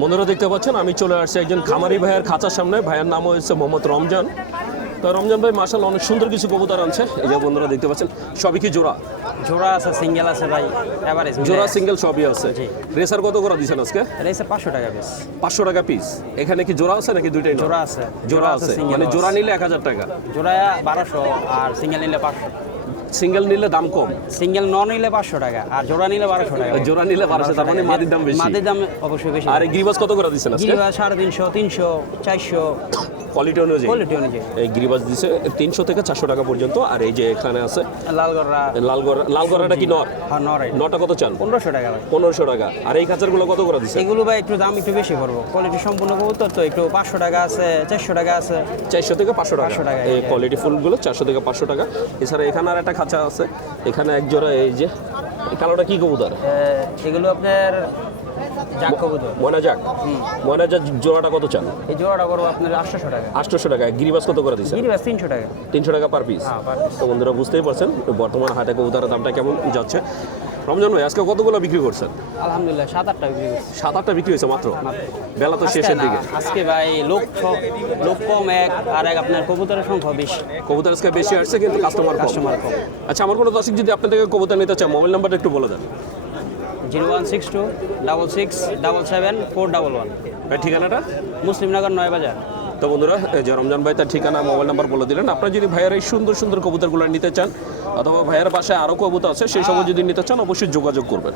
বন্ধুরা দেখতে পাচ্ছেন আমি চলে আসছি একজন খামারি ভাইয়ের খাঁচার সামনে। ভাইয়ের নাম হচ্ছে মোহাম্মদ রমজান। তো রমজান ভাই মাশাআল্লাহ অনেক সুন্দর কিছু কবুতর আনছে। এই যে বন্ধুরা দেখতে পাচ্ছেন সবই কি জোড়া? জোড়া আছে, সিঙ্গেল আছে ভাই, এভারেজ জোড়া সিঙ্গেল সবই আছে। জি। রেসার কত করে দিচ্ছেন আজকে? রেসে 500 টাকা পিস। 500 টাকা পিস। এখানে কি জোড়া আছে নাকি দুইটাই? জোড়া আছে, জোড়া আছে, মানে জোড়া নিলে 1000 টাকা, জোড়া 1200 আর সিঙ্গেল নিলে 500। সিঙ্গেল নিলে দাম কম, সিঙ্গেল ন নিলে 500 টাকা আর জোড়া নিলে 1200 টাকা। জোড়া নিলে 1200, তার মানে মাদির দাম বেশি। মাদির দাম অবশ্যই বেশি। আর এই গিরিবাস কত করে দিচ্ছেন আজকে? গিরিবাস 350, 300, 400 কোয়ালিটি অনুযায়ী। কোয়ালিটি অনুযায়ী এই গিরিবাস দিছে 300 থেকে 400 টাকা পর্যন্ত। আর এই যে এখানে আছে লালগড়া, লালগড়াটা কি নর? হ্যাঁ নর। নটা কত চান? 1500 টাকা ভাই। 1500 টাকা। আর এই খাঁচারগুলো কত করে দিচ্ছেন? এগুলো ভাই একটু দাম একটু বেশি পড়বো, কোয়ালিটি সম্পূর্ণ কবুতর তো একটু 500 টাকা আছে, 400 টাকা আছে। 400 থেকে 500 টাকা। 500 টাকা, এই কোয়ালিটি ফুলগুলো 400 থেকে 500 টাকা। এছাড়া এখানে আর একটা খাঁচা আছে, এখানে এক জোড়া। এই যে এই কালোটা কি কবুতর? এগুলো আপনার জাক কবুতর। ময়না জাক। ময়না জাক জোড়াটা কত চান? এই জোড়াটা করবো আপনার 800 টাকা। 800 টাকা। গিরিবাস কত করে দিচ্ছেন? গিরিবাস 300 টাকা। 300 টাকা পার পিস। হ্যাঁ, per piece। তো বন্ধুরা বুঝতেই পারছেন বর্তমান হাটে কবুতরের দামটা কেমন যাচ্ছে। রমজান ভাই আজকে কতগুলো বিক্রি করছেন? আলহামদুলিল্লাহ 7-8 টাকা বিক্রি করছি। 7-8টা বিক্রি হয়েছে মাত্র? বেলা তো আজকে শেষের না, দিকে। আজকে ভাই লোক কম এক, আর এক আপনার কবুতরের সংখ্যা বেশি। কবুতর আজকে বেশি আসছে কিন্তু কাস্টমার কম। আচ্ছা, আমার কোনো দর্শক যদি আপনার থেকে কবুতর নিতে চায়, মোবাইল নাম্বারটা একটু বলে দেন। 0162 66 77 411। ভাই ঠিকানাটা? মুসলিমনগর 9 বাজার। তো বন্ধুরা এই যে রমজান ভাই তার ঠিকানা মোবাইল নাম্বার বলে দিলেন। আপনারা যদি ভাইয়ের এই সুন্দর সুন্দর কবুতরগুলো নিতে চান অথবা ভাইয়ের বাসায় আরও কবুতর আছে সেই সময় যদি নিতে চান অবশ্যই যোগাযোগ করবেন।